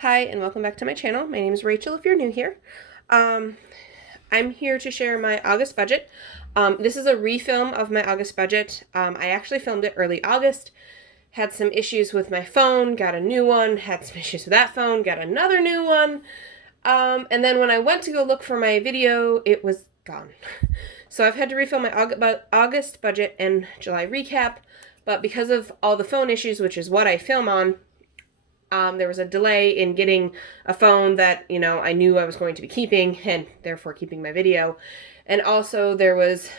Hi, and welcome back to my channel. My name is Rachel if you're new here. I'm here to share my August budget. This is a refilm of my August budget. I actually filmed it early August, had some issues with my phone, got a new one, had some issues with that phone, got another new one. And then when I went to go look for my video, it was gone. So I've had to refilm my August budget and July recap, but because of all the phone issues, which is what I film on, there was a delay in getting a phone that, I knew I was going to be keeping and therefore keeping my video. And also there was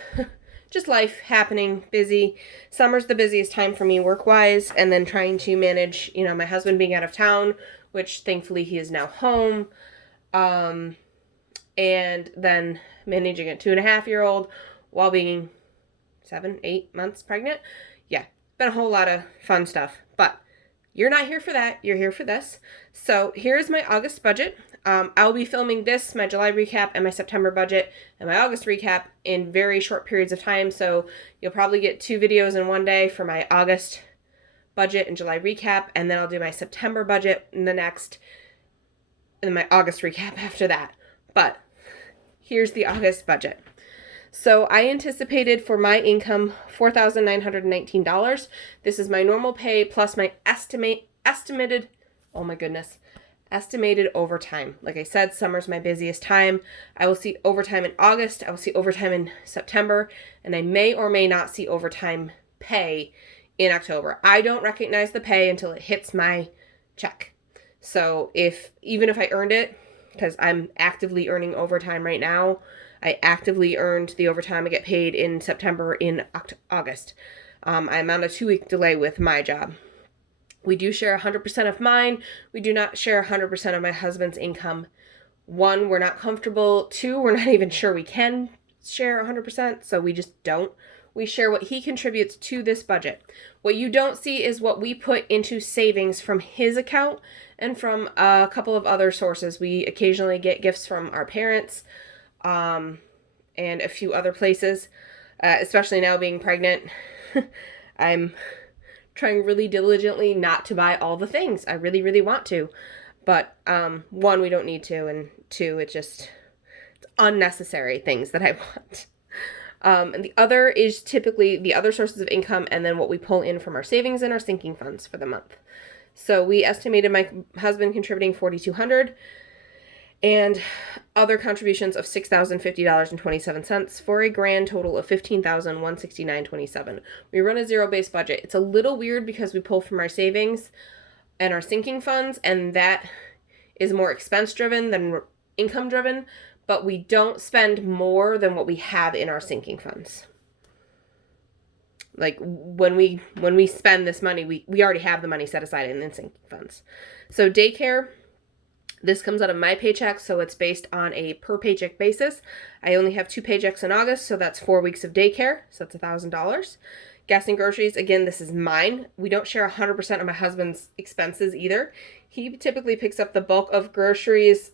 just life happening, busy. Summer's the busiest time for me work-wise, and then trying to manage, my husband being out of town, which thankfully he is now home. And then managing a 2.5-year-old while being 7-8 months pregnant. Yeah, been a whole lot of fun stuff, but you're not here for that. You're here for this. So here's my August budget. I'll be filming this, my July recap, and my September budget, and my August recap in very short periods of time. So you'll probably get 2 videos in one day for my August budget and July recap, and then I'll do my September budget in the next, and then my August recap after that. But here's the August budget. So I anticipated for my income $4,919. This is my normal pay plus my estimated overtime. Like I said, summer's my busiest time. I will see overtime in August. I will see overtime in September, and I may or may not see overtime pay in October. I don't recognize the pay until it hits my check. So even if I earned it, because I'm actively earning overtime right now, I actively earned the overtime I get paid in September, in August. I'm on a 2-week delay with my job. We do share 100% of mine. We do not share 100% of my husband's income. 1, we're not comfortable. 2, we're not even sure we can share 100%, so we just don't. We share what he contributes to this budget. What you don't see is what we put into savings from his account and from a couple of other sources. We occasionally get gifts from our parents, and a few other places, especially now being pregnant. I'm trying really diligently not to buy all the things. I really, really want to. But 1, we don't need to, and 2, it's unnecessary things that I want. And the other is typically the other sources of income, and then what we pull in from our savings and our sinking funds for the month. So we estimated my husband contributing $4,200 and other contributions of $6,050.27 for a grand total of $15,169.27. We run a zero-based budget. It's a little weird because we pull from our savings and our sinking funds, and that is more expense-driven than income-driven, but we don't spend more than what we have in our sinking funds. Like when we spend this money, we already have the money set aside in the sinking funds. So daycare, this comes out of my paycheck, so it's based on a per paycheck basis. I only have 2 paychecks in August, so that's 4 weeks of daycare, so that's $1,000. Gas and groceries, again, this is mine. We don't share 100% of my husband's expenses either. He typically picks up the bulk of groceries,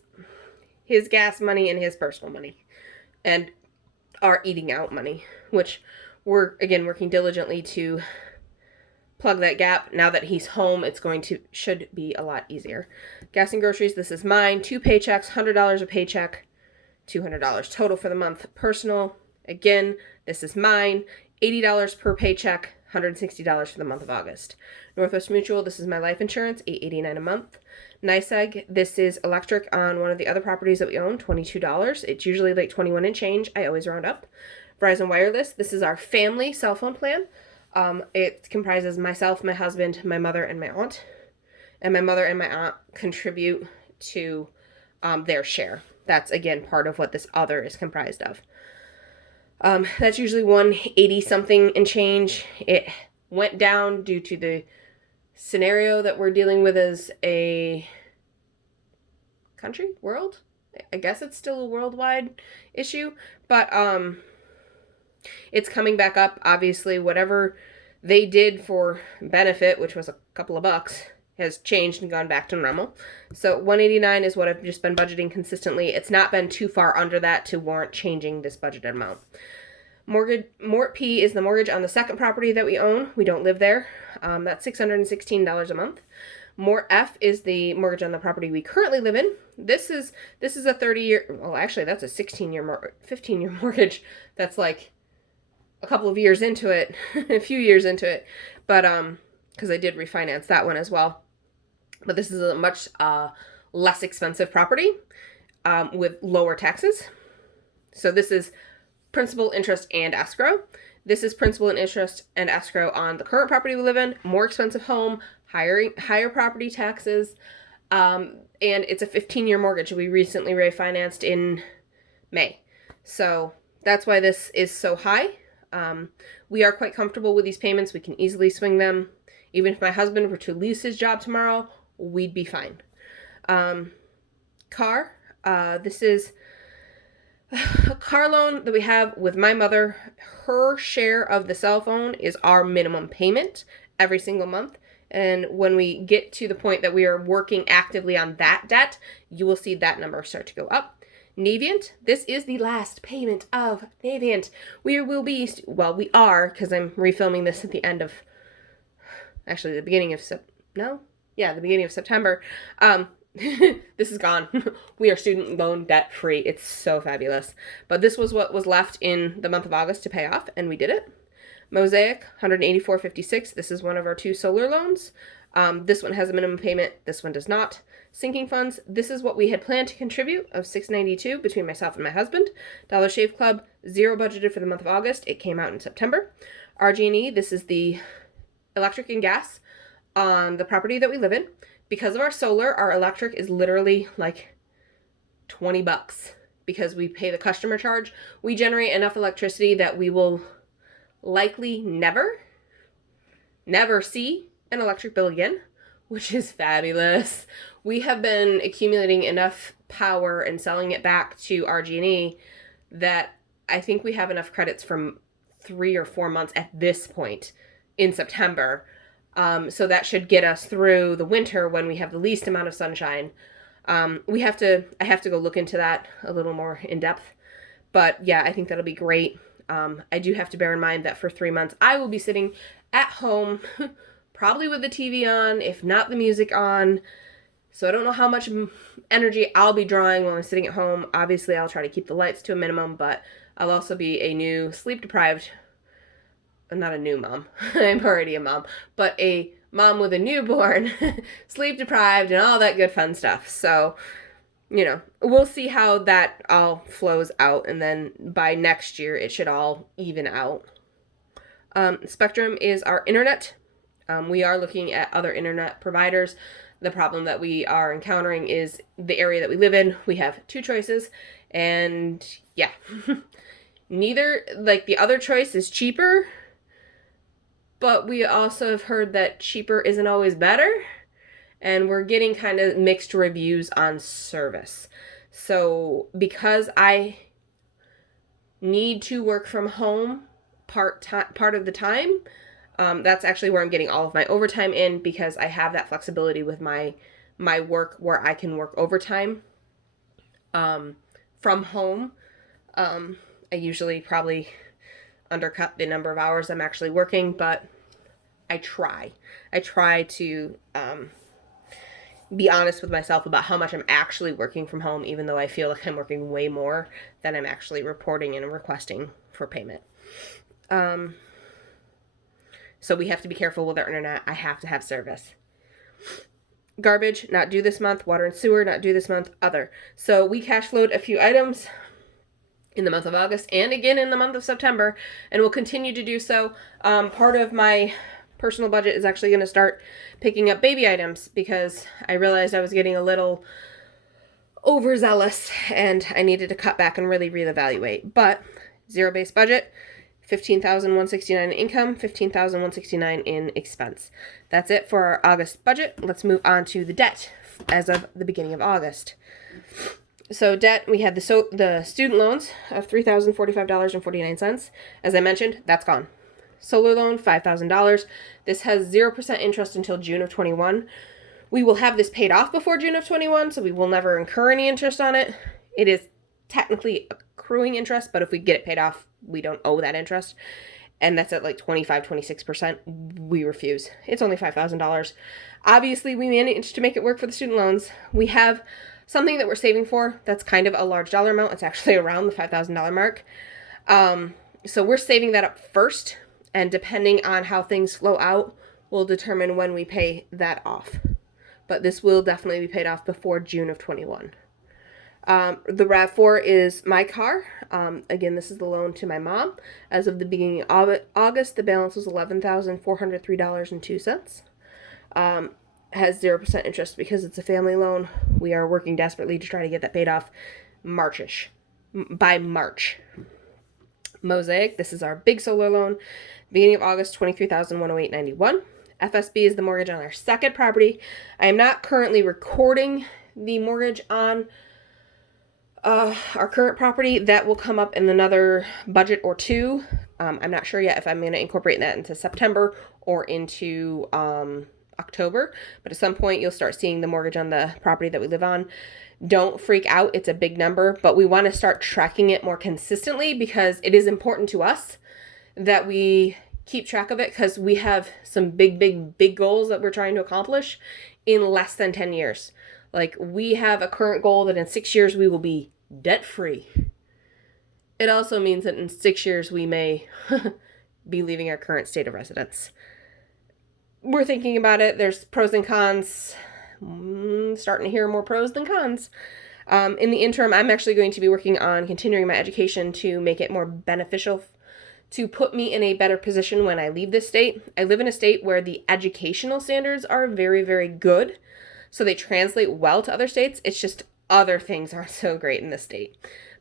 his gas money, and his personal money, and our eating out money, which we're, again, working diligently to plug that gap. Now that he's home, should be a lot easier. Gas and groceries, this is mine. 2 paychecks, $100 a paycheck, $200 total for the month. Personal, again, this is mine. $80 per paycheck, $160 for the month of August. Northwest Mutual, this is my life insurance, $889 a month. NYSEG, this is electric on one of the other properties that we own, $22. It's usually like 21 and change. I always round up. Verizon Wireless, this is our family cell phone plan. It comprises myself, my husband, my mother, and my aunt. And my mother and my aunt contribute to their share. That's, again, part of what this other is comprised of. That's usually $180 something and change. It went down due to the scenario that we're dealing with as a world. I guess it's still a worldwide issue, but it's coming back up. Obviously, whatever they did for benefit, which was a couple of bucks, has changed and gone back to normal. So $189 is what I've just been budgeting consistently. It's not been too far under that to warrant changing this budgeted amount. Mort P is the mortgage on the second property that we own. We don't live there. That's $616 a month. More F is the mortgage on the property we currently live in. This is a 30-year, well, actually that's a 15-year mortgage. That's like a couple of years into it, a few years into it. But because I did refinance that one as well. But this is a much less expensive property with lower taxes. So this is principal, interest, and escrow. This is principal and interest and escrow on the current property we live in, more expensive home, higher property taxes, and it's a 15-year mortgage. We recently refinanced in May. So that's why this is so high. We are quite comfortable with these payments. We can easily swing them. Even if my husband were to lose his job tomorrow, we'd be fine. Car, this is a car loan that we have with my mother. Her share of the cell phone is our minimum payment every single month. And when we get to the point that we are working actively on that debt, you will see that number start to go up. Navient, this is the last payment of Navient. We are, because I'm refilming this at the end of, actually the beginning of, the beginning of September. This is gone. We are student loan debt free. It's so fabulous. But this was what was left in the month of August to pay off, and we did it. Mosaic, $184.56. This is one of our 2 solar loans. This one has a minimum payment. This one does not. Sinking funds. This is what we had planned to contribute of $692 between myself and my husband. Dollar Shave Club, 0 budgeted for the month of August. It came out in September. RG&E. This is the electric and gas on the property that we live in. Because of our solar, our electric is literally like $20 because we pay the customer charge. We generate enough electricity that we will likely never see an electric bill again, which is fabulous. We have been accumulating enough power and selling it back to RG&E that I think we have enough credits from 3 or 4 months at this point in September. So that should get us through the winter when we have the least amount of sunshine. I have to go look into that a little more in depth. But yeah, I think that'll be great. I do have to bear in mind that for 3 months, I will be sitting at home, probably with the TV on, if not the music on. So I don't know how much energy I'll be drawing while I'm sitting at home. Obviously, I'll try to keep the lights to a minimum, but I'll also be a new sleep-deprived, not a new mom, I'm already a mom, but a mom with a newborn, sleep-deprived, and all that good fun stuff. So, we'll see how that all flows out, and then by next year, it should all even out. Spectrum is our internet. We are looking at other internet providers. The problem that we are encountering is the area that we live in. We have 2 choices, and yeah, neither, like the other choice is cheaper, but we also have heard that cheaper isn't always better, and we're getting kind of mixed reviews on service. So because I need to work from home part of the time, that's actually where I'm getting all of my overtime in, because I have that flexibility with my work where I can work overtime from home. I usually probably undercut the number of hours I'm actually working, but I try to be honest with myself about how much I'm actually working from home, even though I feel like I'm working way more than I'm actually reporting and requesting for payment. So we have to be careful with our internet. I have to have service. Garbage, not due this month. Water and sewer, not due this month. Other. So we cash flowed a few items in the month of August and again in the month of September, and will continue to do so. Part of my personal budget is actually going to start picking up baby items, because I realized I was getting a little overzealous and I needed to cut back and really reevaluate. But zero-based budget, $15,169 in income, $15,169 in expense. That's it for our August budget. Let's move on to the debt as of the beginning of August. So debt, we had the student loans of $3,045.49. As I mentioned, that's gone. Solar loan, $5,000. This has 0% interest until June of 21. We will have this paid off before June of 21, so we will never incur any interest on it. It is technically accruing interest, but if we get it paid off, we don't owe that interest. and that's at like 25, 26%, we refuse. It's only $5,000. Obviously, we managed to make it work for the student loans. We have something that we're saving for that's kind of a large dollar amount. It's actually around the $5,000 mark. So we're saving that up first, and depending on how things flow out, we'll determine when we pay that off. But this will definitely be paid off before June of 21. The RAV4 is my car. Again, this is the loan to my mom. As of the beginning of August, the balance was $11,403.02. Has 0% interest because it's a family loan. We are working desperately to try to get that paid off by March. Mosaic, this is our big solar loan. Beginning of August, $23,108.91. FSB is the mortgage on our second property. I am not currently recording the mortgage on our current property. That will come up in another budget or two. I'm not sure yet if I'm going to incorporate that into September or into October, but at some point you'll start seeing the mortgage on the property that we live on. Don't freak out. It's a big number, but we want to start tracking it more consistently because it is important to us that we keep track of it, because we have some big goals that we're trying to accomplish in less than 10 years. Like, we have a current goal that in 6 years we will be debt free. It also means that in 6 years we may be leaving our current state of residence. We're thinking about it. There's pros and cons. Starting to hear more pros than cons. In the interim, I'm actually going to be working on continuing my education to make it more beneficial, to put me in a better position when I leave this state. I live in a state where the educational standards are very, very good, so they translate well to other states. It's just other things aren't so great in this state.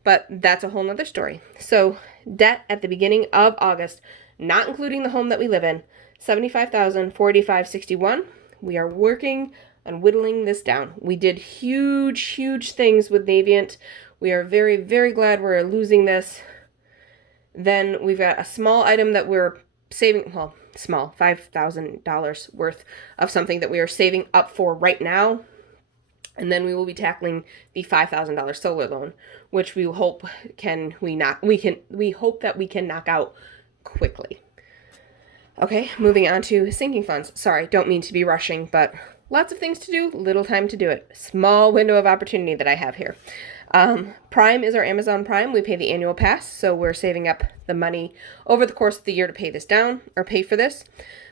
But that's a whole nother story. So debt at the beginning of August, not including the home that we live in, $75,485.61. We are working on whittling this down. We did huge things with Navient. We are very, very glad we're losing this. Then we've got a small item that we're saving, well, small, $5,000 worth of something that we are saving up for right now. And then we will be tackling the $5,000 solar loan, which we hope we hope that we can knock out quickly. Okay, moving on to sinking funds. Sorry, don't mean to be rushing, but lots of things to do, little time to do it. Small window of opportunity that I have here. Prime is our Amazon Prime. We pay the annual pass, so we're saving up the money over the course of the year to pay this down, or pay for this.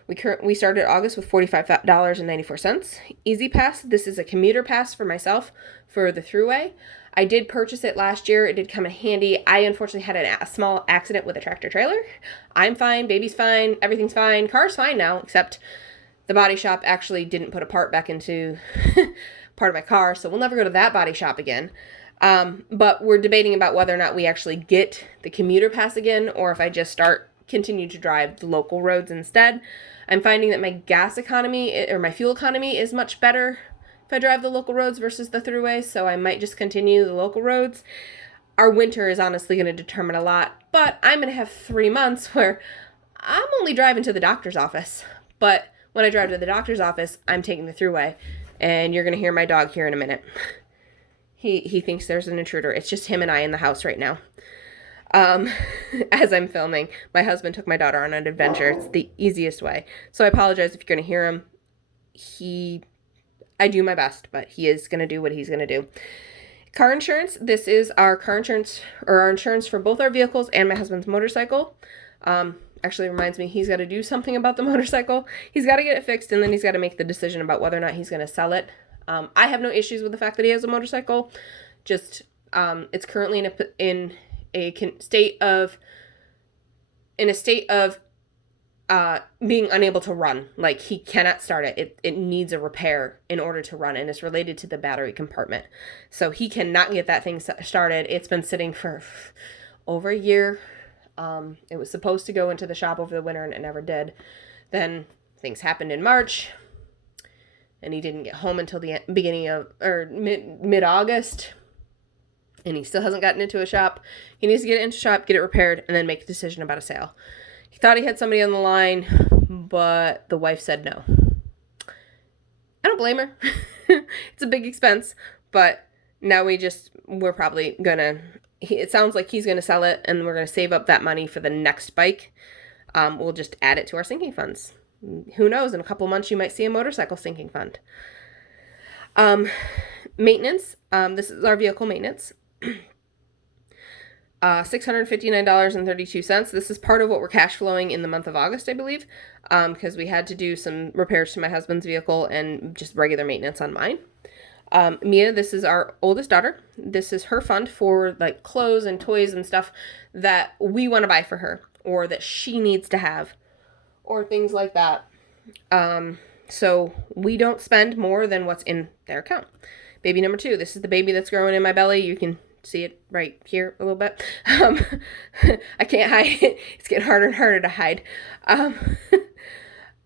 We started August with $45.94. Easy Pass, this is a commuter pass for myself for the Thruway. I did purchase it last year. It did come in handy. I unfortunately had a small accident with a tractor trailer. I'm fine, baby's fine, everything's fine. Car's fine now, except the body shop actually didn't put a part back into part of my car, so we'll never go to that body shop again. But we're debating about whether or not we actually get the commuter pass again, or if I just continue to drive the local roads instead. I'm finding that my gas economy, or my fuel economy, is much better if I drive the local roads versus the throughways, so I might just continue the local roads. Our winter is honestly going to determine a lot, but I'm going to have 3 months where I'm only driving to the doctor's office. But when I drive to the doctor's office, I'm taking the throughway, and you're going to hear my dog here in a minute. He thinks there's an intruder. It's just him and I in the house right now. As I'm filming, my husband took my daughter on an adventure. It's the easiest way. So I apologize if you're going to hear him. I do my best, but he is going to do what he's going to do. Car insurance. This is our car insurance, or our insurance for both our vehicles and my husband's motorcycle. Actually reminds me, he's got to do something about the motorcycle. He's got to get it fixed, and then he's got to make the decision about whether or not he's going to sell it. I have no issues with the fact that he has a motorcycle. Just, it's currently in a state of being unable to run. Like, he cannot start it. It needs a repair in order to run, and it's related to the battery compartment. So he cannot get that thing started. It's been sitting for over a year. It was supposed to go into the shop over the winter, and it never did. Then things happened in March, and he didn't get home until the beginning of, or mid-August. And he still hasn't gotten into a shop. He needs to get it into a shop, get it repaired, and then make a decision about a sale. He thought he had somebody on the line, but the wife said no. I don't blame her. It's a big expense, but now we're probably gonna, it sounds like he's gonna sell it, and we're gonna save up that money for the next bike. we'll just add it to our sinking funds. Who knows, in a couple months you might see a motorcycle sinking fund. Maintenance, this is our vehicle maintenance. $659.32. This is part of what we're cash flowing in the month of August, I believe, because we had to do some repairs to my husband's vehicle and just regular maintenance on mine. Mia, this is our oldest daughter. This is her fund for like clothes and toys and stuff that we want to buy for her or that she needs to have or things like that. So we don't spend more than what's in their account. Baby number 2, this is the baby that's growing in my belly. You can see it right here a little bit. I can't hide it. It's getting harder and harder to hide.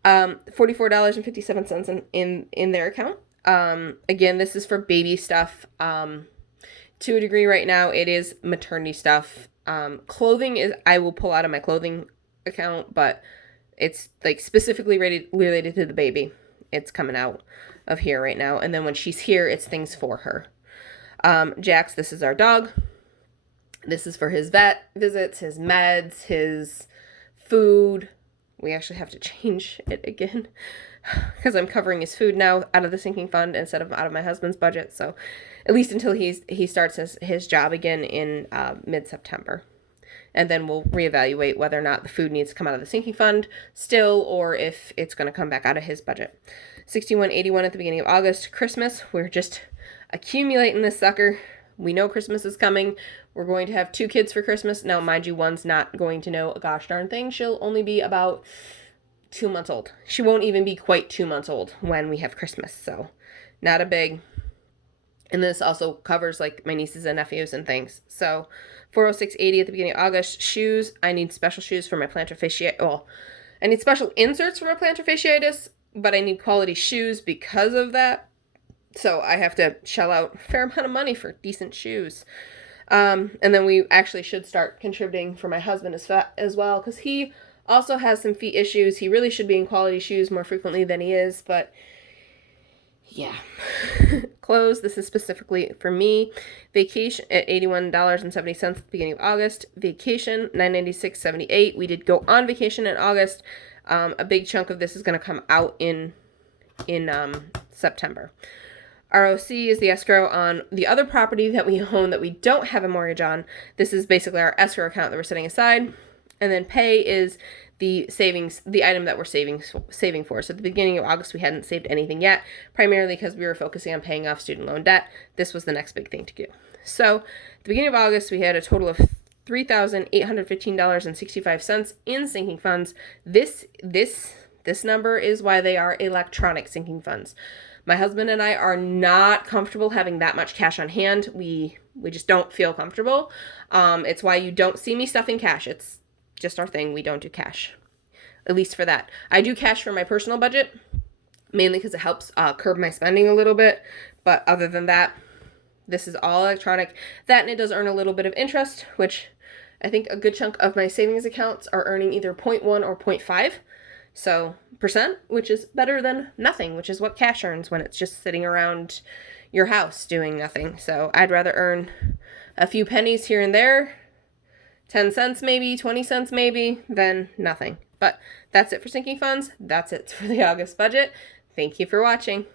$44.57 in their account. Again, this is for baby stuff. To a degree right now, it is maternity stuff. Clothing is, I will pull out of my clothing account, but it's like specifically related to the baby. It's coming out of here right now. And then when she's here, it's things for her. Jax, this is our dog. This is for his vet visits, his meds, his food. We actually have to change it again because I'm covering his food now out of the sinking fund instead of out of my husband's budget. So at least until he starts his job again in mid-September. And then we'll reevaluate whether or not the food needs to come out of the sinking fund still or if it's going to come back out of his budget. $61.81 at the beginning of August. Christmas, we're just accumulating this sucker. We know Christmas is coming. We're going to have 2 kids for Christmas. Now, mind you, one's not going to know a gosh darn thing. She'll only be about 2 months old. She won't even be quite 2 months old when we have Christmas. So not a big... And this also covers like my nieces and nephews and things. So $406.80 at the beginning of August. Shoes. I need special shoes for my plantar fasciitis. Well, I need special inserts for my plantar fasciitis, but I need quality shoes because of that. So I have to shell out a fair amount of money for decent shoes. And then we actually should start contributing for my husband as well, because he also has some feet issues. He really should be in quality shoes more frequently than he is, but yeah. Clothes, this is specifically for me. Vacation at $81.70 at the beginning of August. Vacation, $996.78. We did go on vacation in August. A big chunk of this is going to come out in September. ROC is the escrow on the other property that we own that we don't have a mortgage on. This is basically our escrow account that we're setting aside. And then pay is the savings, the item that we're saving for. So at the beginning of August, we hadn't saved anything yet, primarily because we were focusing on paying off student loan debt. This was the next big thing to do. So at the beginning of August, we had a total of $3,815.65 in sinking funds. This number is why they are electronic sinking funds. My husband and I are not comfortable having that much cash on hand. We just don't feel comfortable. It's why you don't see me stuffing cash. It's just our thing. We don't do cash, at least for that. I do cash for my personal budget, mainly because it helps curb my spending a little bit. But other than that, this is all electronic. That, and it does earn a little bit of interest, which I think a good chunk of my savings accounts are earning either 0.1 or 0.5. So percent, which is better than nothing, which is what cash earns when it's just sitting around your house doing nothing. So I'd rather earn a few pennies here and there, 10 cents maybe, 20 cents maybe, than nothing. But that's it for sinking funds. That's it for the August budget. Thank you for watching.